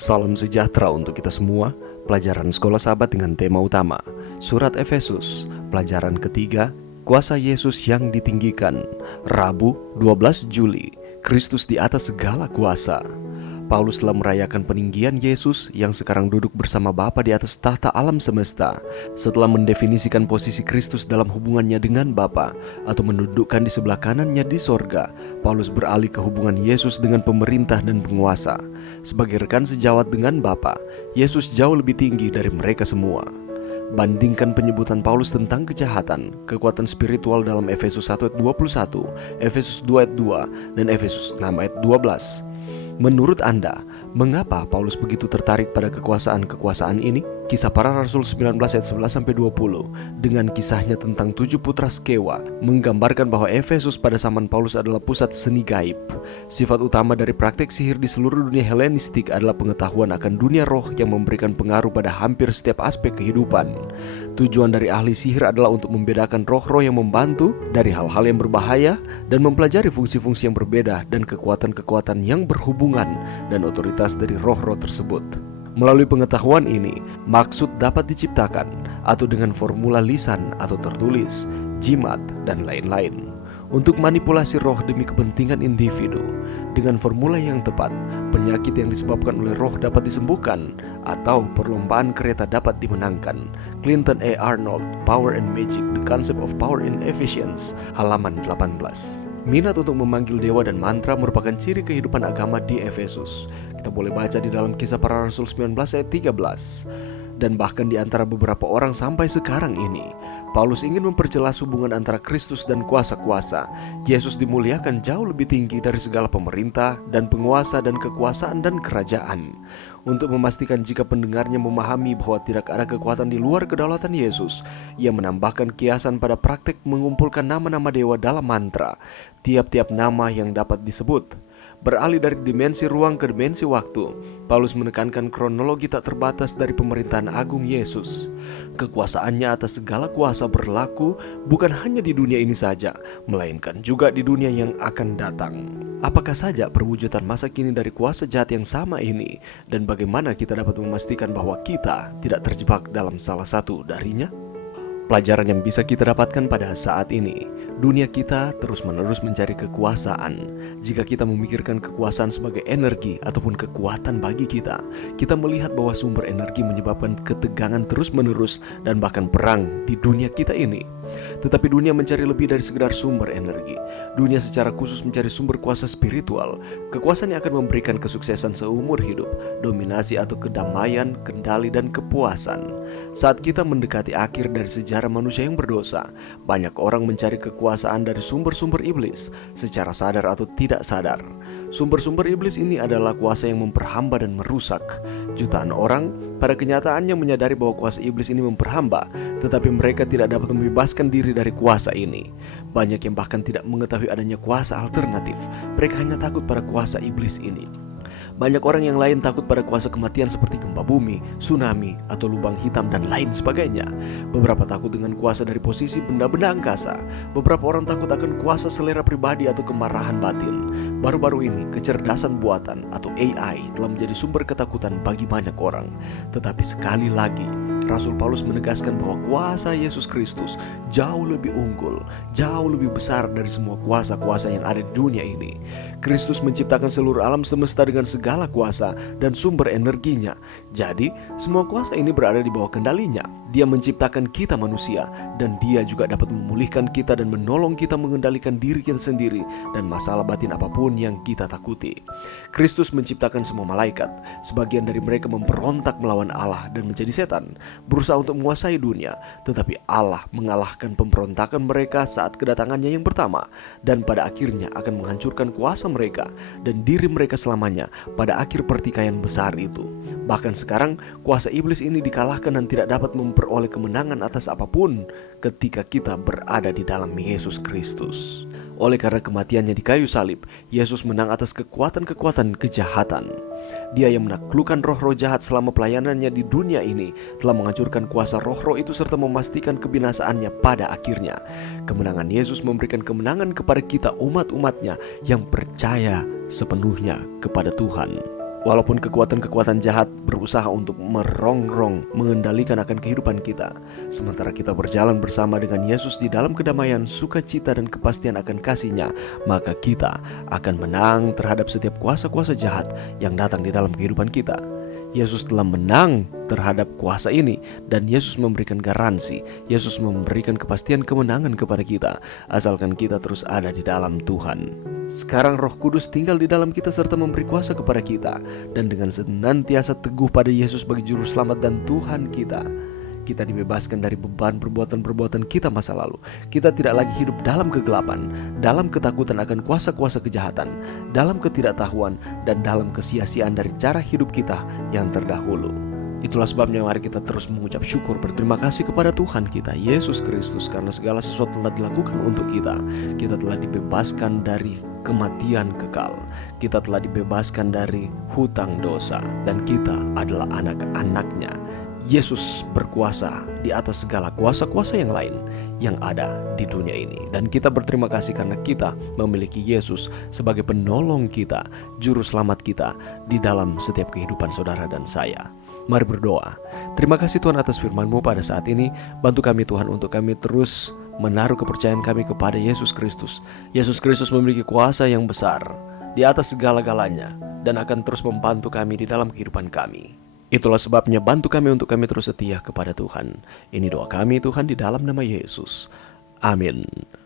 Salam sejahtera untuk kita semua. Pelajaran Sekolah Sahabat dengan tema utama Surat Efesus, pelajaran ketiga, Kuasa Yesus yang ditinggikan. Rabu 12 Juli, Kristus di atas segala kuasa. Paulus telah merayakan peninggian Yesus yang sekarang duduk bersama Bapa di atas tahta alam semesta. Setelah mendefinisikan posisi Kristus dalam hubungannya dengan Bapa atau mendudukkan di sebelah kanannya di sorga, Paulus beralih ke hubungan Yesus dengan pemerintah dan penguasa. Sebagai rekan sejawat dengan Bapa, Yesus jauh lebih tinggi dari mereka semua. Bandingkan penyebutan Paulus tentang kejahatan, kekuatan spiritual dalam Efesus 1 ayat 21, Efesus 2 ayat 2, dan Efesus 6 ayat 12. Menurut Anda, mengapa Paulus begitu tertarik pada kekuasaan-kekuasaan ini? Kisah Para Rasul 19 ayat 11-20 dengan kisahnya tentang 7 putra Skewa menggambarkan bahwa Efesus pada zaman Paulus adalah pusat seni gaib. Sifat utama dari praktek sihir di seluruh dunia Helenistik adalah pengetahuan akan dunia roh yang memberikan pengaruh pada hampir setiap aspek kehidupan. Tujuan dari ahli sihir adalah untuk membedakan roh-roh yang membantu dari hal-hal yang berbahaya dan mempelajari fungsi-fungsi yang berbeda dan kekuatan-kekuatan yang berhubungan dan otoritas dari roh-roh tersebut. Melalui pengetahuan ini, maksud dapat diciptakan atau dengan formula lisan atau tertulis, jimat, dan lain-lain. Untuk manipulasi roh demi kepentingan individu. Dengan formula yang tepat, penyakit yang disebabkan oleh roh dapat disembuhkan atau perlombaan kereta dapat dimenangkan. Clinton A. Arnold, Power and Magic, The Concept of Power in Ephesians, halaman 18. Minat untuk memanggil dewa dan mantra merupakan ciri kehidupan agama di Efesus. Kita boleh baca di dalam Kisah Para Rasul 19 ayat 13. Dan bahkan di antara beberapa orang sampai sekarang ini, Paulus ingin memperjelas hubungan antara Kristus dan kuasa-kuasa. Yesus dimuliakan jauh lebih tinggi dari segala pemerintah dan penguasa dan kekuasaan dan kerajaan. Untuk memastikan jika pendengarnya memahami bahwa tidak ada kekuatan di luar kedaulatan Yesus, ia menambahkan kiasan pada praktek mengumpulkan nama-nama dewa dalam mantra. Tiap-tiap nama yang dapat disebut beralih dari dimensi ruang ke dimensi waktu. Paulus menekankan kronologi tak terbatas dari pemerintahan agung Yesus. Kekuasaannya atas segala kuasa berlaku bukan hanya di dunia ini saja, melainkan juga di dunia yang akan datang. Apakah saja perwujudan masa kini dari kuasa jahat yang sama ini, dan bagaimana kita dapat memastikan bahwa kita tidak terjebak dalam salah satu darinya? Pelajaran yang bisa kita dapatkan pada saat ini, dunia kita terus-menerus mencari kekuasaan. Jika kita memikirkan kekuasaan sebagai energi ataupun kekuatan bagi kita melihat bahwa sumber energi menyebabkan ketegangan terus-menerus dan bahkan perang di dunia kita ini. Tetapi dunia mencari lebih dari sekedar sumber energi. Dunia secara khusus mencari sumber kuasa spiritual. Kekuasaan yang akan memberikan kesuksesan seumur hidup, dominasi atau kedamaian, kendali dan kepuasan. Saat kita mendekati akhir dari sejarah manusia yang berdosa, banyak orang mencari kekuasaan dari sumber-sumber iblis, secara sadar atau tidak sadar. Sumber-sumber iblis ini adalah kuasa yang memperhamba dan merusak. Jutaan orang pada kenyataannya menyadari bahwa kuasa iblis ini memperhamba, tetapi mereka tidak dapat membebaskan diri dari kuasa ini. Banyak yang bahkan tidak mengetahui adanya kuasa alternatif. Mereka hanya takut pada kuasa iblis ini. Banyak orang yang lain takut pada kuasa kematian seperti gempa bumi, tsunami, atau lubang hitam dan lain sebagainya. Beberapa takut dengan kuasa dari posisi benda-benda angkasa. Beberapa orang takut akan kuasa selera pribadi atau kemarahan batin. Baru-baru ini, kecerdasan buatan atau AI telah menjadi sumber ketakutan bagi banyak orang. Tetapi sekali lagi, Rasul Paulus menegaskan bahwa kuasa Yesus Kristus jauh lebih unggul, jauh lebih besar dari semua kuasa-kuasa yang ada di dunia ini. Kristus menciptakan seluruh alam semesta dengan segala kuasa dan sumber energinya. Jadi, semua kuasa ini berada di bawah kendalinya. Dia menciptakan kita manusia, dan dia juga dapat memulihkan kita dan menolong kita mengendalikan diri kita sendiri dan masalah batin apapun yang kita takuti. Kristus menciptakan semua malaikat. Sebagian dari mereka memberontak melawan Allah dan menjadi setan, berusaha untuk menguasai dunia, tetapi Allah mengalahkan pemberontakan mereka saat kedatangannya yang pertama, dan pada akhirnya akan menghancurkan kuasa mereka dan diri mereka selamanya pada akhir pertikaian besar itu. Bahkan sekarang, kuasa iblis ini dikalahkan dan tidak dapat memperoleh kemenangan atas apapun ketika kita berada di dalam Yesus Kristus. Oleh karena kematiannya di kayu salib, Yesus menang atas kekuatan-kekuatan kejahatan. Dia yang menaklukkan roh-roh jahat selama pelayanannya di dunia ini telah menghancurkan kuasa roh-roh itu serta memastikan kebinasaannya pada akhirnya. Kemenangan Yesus memberikan kemenangan kepada kita umat-umatnya yang percaya sepenuhnya kepada Tuhan. Walaupun kekuatan-kekuatan jahat berusaha untuk merongrong, mengendalikan akan kehidupan kita, sementara kita berjalan bersama dengan Yesus di dalam kedamaian, sukacita, dan kepastian akan kasih-Nya, maka kita akan menang terhadap setiap kuasa-kuasa jahat yang datang di dalam kehidupan kita. Yesus telah menang terhadap kuasa ini, dan Yesus memberikan garansi, Yesus memberikan kepastian kemenangan kepada kita, asalkan kita terus ada di dalam Tuhan. Sekarang Roh Kudus tinggal di dalam kita serta memberi kuasa kepada kita, dan dengan senantiasa teguh pada Yesus sebagai Juru Selamat dan Tuhan kita, kita dibebaskan dari beban perbuatan-perbuatan kita masa lalu. Kita tidak lagi hidup dalam kegelapan, dalam ketakutan akan kuasa-kuasa kejahatan, dalam ketidaktahuan, dan dalam kesia-siaan dari cara hidup kita yang terdahulu. Itulah sebabnya mari kita terus mengucap syukur, berterima kasih kepada Tuhan kita Yesus Kristus, karena segala sesuatu telah dilakukan untuk kita. Kita telah dibebaskan dari kematian kekal, kita telah dibebaskan dari hutang dosa, dan kita adalah anak-anaknya. Yesus berkuasa di atas segala kuasa-kuasa yang lain yang ada di dunia ini. Dan kita berterima kasih karena kita memiliki Yesus sebagai penolong kita, Juru Selamat kita di dalam setiap kehidupan saudara dan saya. Mari berdoa. Terima kasih Tuhan atas firman-Mu pada saat ini. Bantu kami Tuhan untuk kami terus menaruh kepercayaan kami kepada Yesus Kristus. Yesus Kristus memiliki kuasa yang besar di atas segala-galanya dan akan terus membantu kami di dalam kehidupan kami. Itulah sebabnya bantu kami untuk kami terus setia kepada Tuhan. Ini doa kami Tuhan di dalam nama Yesus. Amin.